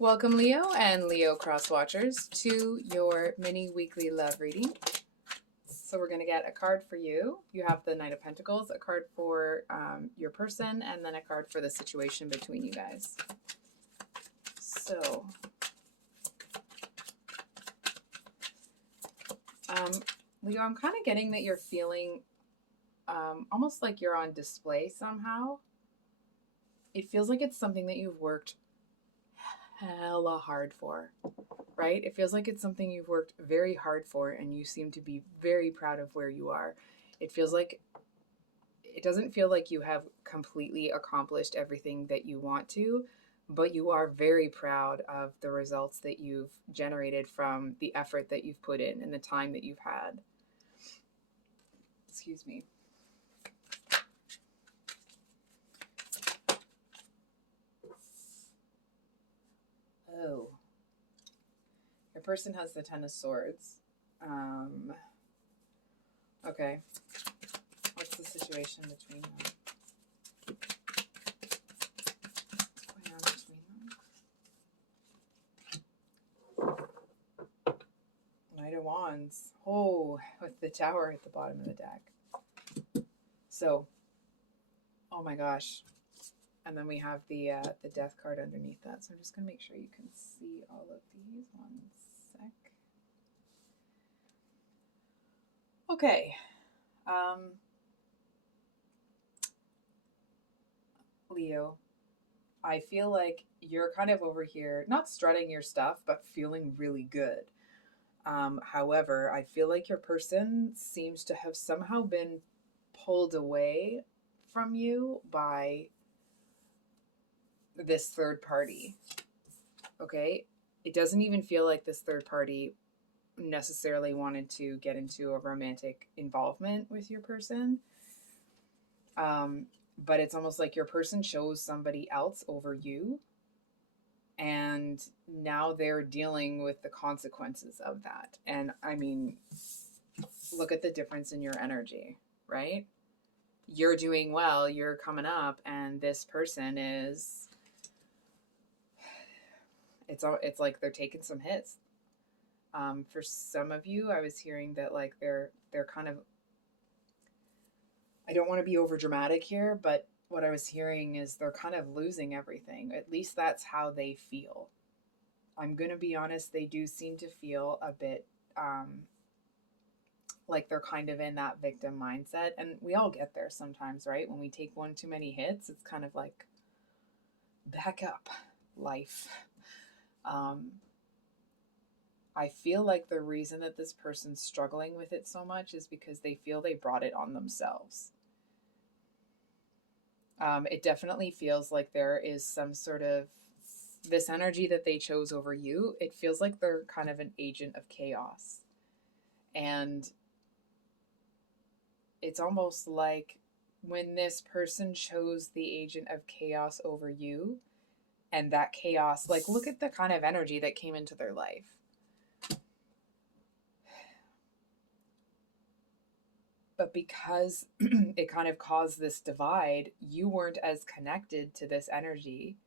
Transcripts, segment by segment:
Welcome, Leo and Leo Cross Watchers, to your mini weekly love reading. So we're going to get a card for you. You have the Knight of Pentacles, a card for your person, and then a card for the situation between you guys. So, Leo, I'm kind of getting that you're feeling almost like you're on display somehow. It feels like it's something that you've worked hella hard for, right? It feels like it's something you've worked very hard for and you seem to be very proud of where you are. It feels like it doesn't feel like you have completely accomplished everything that you want to, but you are very proud of the results that you've generated from the effort that you've put in and the time that you've had. Excuse me. Oh. Your person has the Ten of Swords. Okay. What's the situation between them? What's going on between them? Knight of Wands. Oh, with the Tower at the bottom of the deck. So, oh my gosh. And then we have the Death card underneath that. So I'm just going to make sure you can see all of these. One sec. Okay. Leo, I feel like you're kind of over here, not strutting your stuff, but feeling really good. However, I feel like your person seems to have somehow been pulled away from you by this third party. Okay? It doesn't even feel like this third party necessarily wanted to get into a romantic involvement with your person. But it's almost like your person chose somebody else over you. And now they're dealing with the consequences of that. And I mean, look at the difference in your energy, right? You're doing well, you're coming up, and this person is, it's like they're taking some hits. For some of you, I was hearing that like they're kind of, I don't want to be over dramatic here, but what I was hearing is they're kind of losing everything. At least that's how they feel. I'm going to be honest, they do seem to feel a bit like they're kind of in that victim mindset. And we all get there sometimes, right? When we take one too many hits, it's kind of like, back up, life. I feel like the reason that this person's struggling with it so much is because they feel they brought it on themselves. It definitely feels like there is some sort of this energy that they chose over you. It feels like they're kind of an agent of chaos. And it's almost like when this person chose the agent of chaos over you, and that chaos, like, look at the kind of energy that came into their life. But because it kind of caused this divide, you weren't as connected to this energy.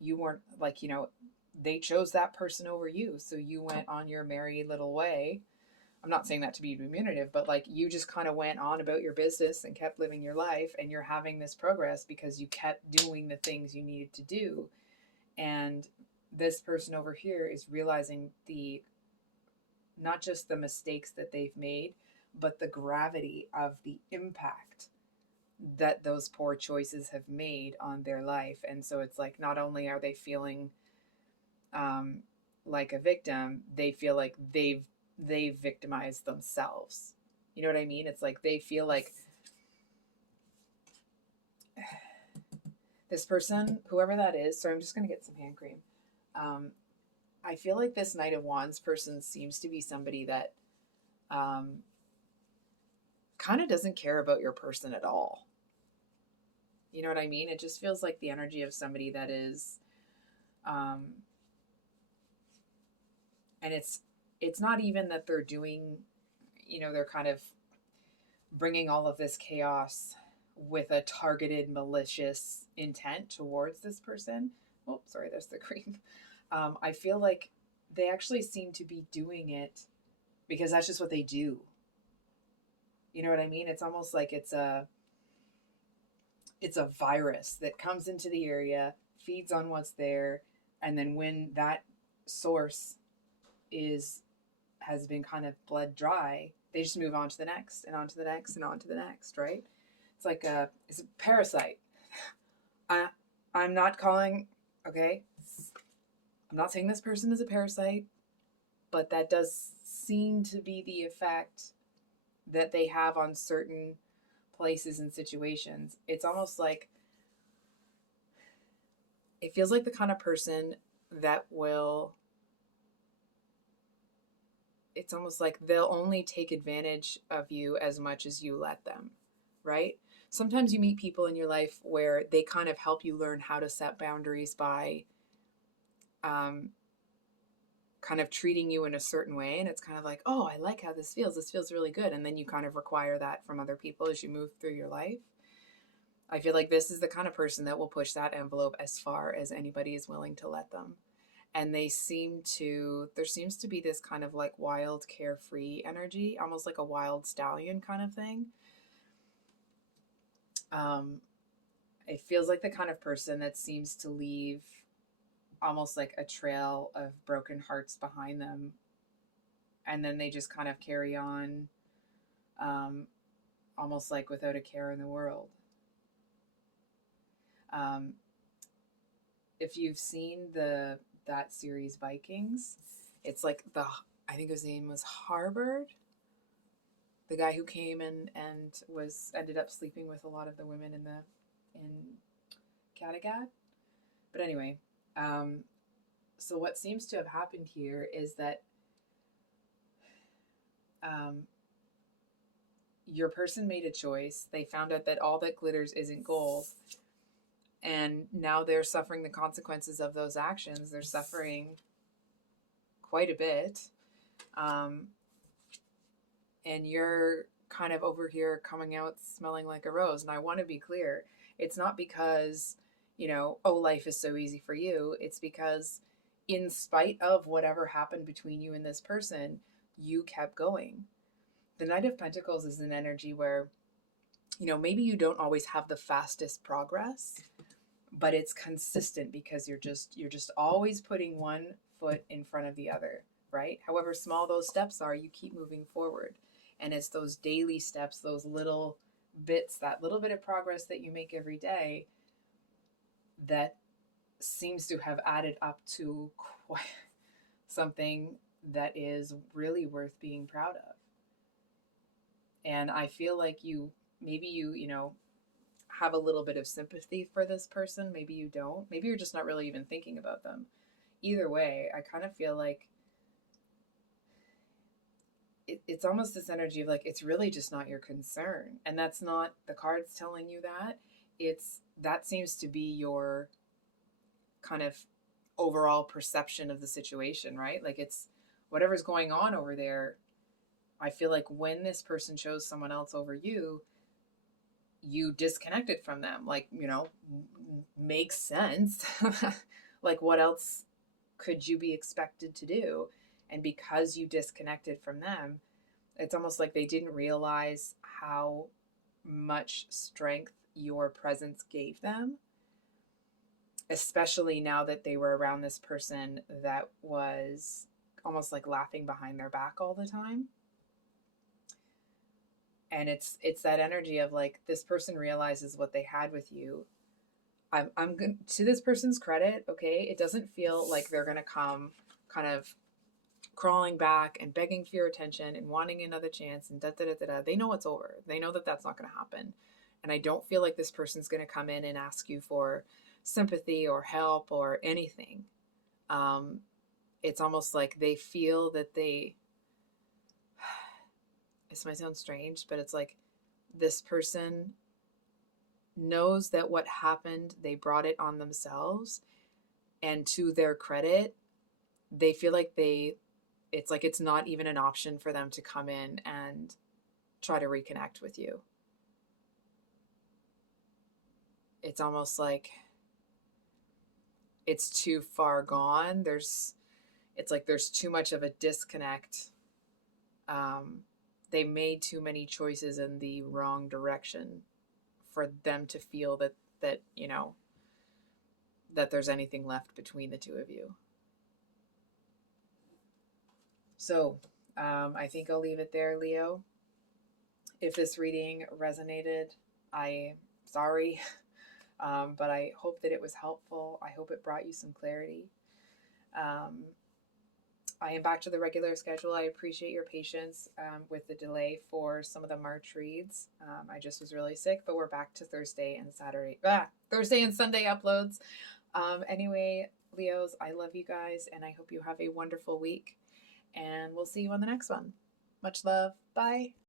You weren't like, they chose that person over you. So you went on your merry little way. I'm not saying that to be diminutive, but like you just kind of went on about your business and kept living your life, and you're having this progress because you kept doing the things you needed to do. And this person over here is realizing not just the mistakes that they've made, but the gravity of the impact that those poor choices have made on their life. And so it's like, not only are they feeling like a victim, they feel like they've victimized themselves. You know what I mean? It's like they feel like this person, whoever that is, so I'm just going to get some hand cream. I feel like this Knight of Wands person seems to be somebody that kind of doesn't care about your person at all. You know what I mean? It just feels like the energy of somebody that is, and it's not even that they're doing, they're kind of bringing all of this chaos with a targeted malicious intent towards this person. Oh, sorry, there's the cream. I feel like they actually seem to be doing it because that's just what they do. You know what I mean? It's almost like it's a virus that comes into the area, feeds on what's there, and then when that source is has been kind of bled dry, they just move on to the next and on to the next and on to the next, right? It's a parasite. I I'm not calling okay. I'm not saying this person is a parasite, but that does seem to be the effect that they have on certain places and situations. It's almost like it feels like the kind of person that will, it's almost like they'll only take advantage of you as much as you let them, right? Sometimes you meet people in your life where they kind of help you learn how to set boundaries by um, kind of treating you in a certain way. And it's kind of like, oh, I like how this feels. This feels really good. And then you kind of require that from other people as you move through your life. I feel like this is the kind of person that will push that envelope as far as anybody is willing to let them. And there seems to be this kind of like wild, carefree energy, almost like a wild stallion kind of thing. Um, it feels like the kind of person that seems to leave almost like a trail of broken hearts behind them. And then they just kind of carry on, um, almost like without a care in the world. Um, if you've seen that series Vikings, it's like I think his name was Harbord, the guy who came and was ended up sleeping with a lot of the women in Kattegat. But anyway, um, so what seems to have happened here is that um, your person made a choice. They found out that all that glitters isn't gold, and now they're suffering the consequences of those actions. They're suffering quite a bit. Um, and you're kind of over here coming out smelling like a rose. And I want to be clear, it's not because, oh, life is so easy for you. It's because, in spite of whatever happened between you and this person, you kept going. The Knight of Pentacles is an energy where, maybe you don't always have the fastest progress, but it's consistent because you're just always putting one foot in front of the other, right? However small those steps are, you keep moving forward. And it's those daily steps, those little bits, that little bit of progress that you make every day that seems to have added up to quite something that is really worth being proud of. And I feel like maybe you have a little bit of sympathy for this person. Maybe you don't. Maybe you're just not really even thinking about them. Either way, I kind of feel like it's almost this energy of like, it's really just not your concern. And that's not the cards telling you that. That seems to be your kind of overall perception of the situation, right? Like it's whatever's going on over there. I feel like when this person chose someone else over you, you disconnected from them. Like, makes sense. Like, what else could you be expected to do? And because you disconnected from them, it's almost like they didn't realize how much strength your presence gave them, especially now that they were around this person that was almost like laughing behind their back all the time. And it's that energy of like, this person realizes what they had with you. I'm going to this person's credit, okay, it doesn't feel like they're going to come kind of crawling back and begging for your attention and wanting another chance and da da da da da. They know it's over. They know that that's not going to happen. And I don't feel like this person's going to come in and ask you for sympathy or help or anything. It's almost like they feel that this might sound strange, but it's like this person knows that what happened, they brought it on themselves. And to their credit, they feel like it's like it's not even an option for them to come in and try to reconnect with you. It's almost like it's too far gone. It's like there's too much of a disconnect. They made too many choices in the wrong direction for them to feel that that there's anything left between the two of you. So I think I'll leave it there, Leo. If this reading resonated, I'm sorry, but I hope that it was helpful. I hope it brought you some clarity. I am back to the regular schedule. I appreciate your patience with the delay for some of the March reads. I just was really sick, but we're back to Thursday and Sunday uploads. Anyway, Leos, I love you guys, and I hope you have a wonderful week. And we'll see you on the next one. Much love. Bye.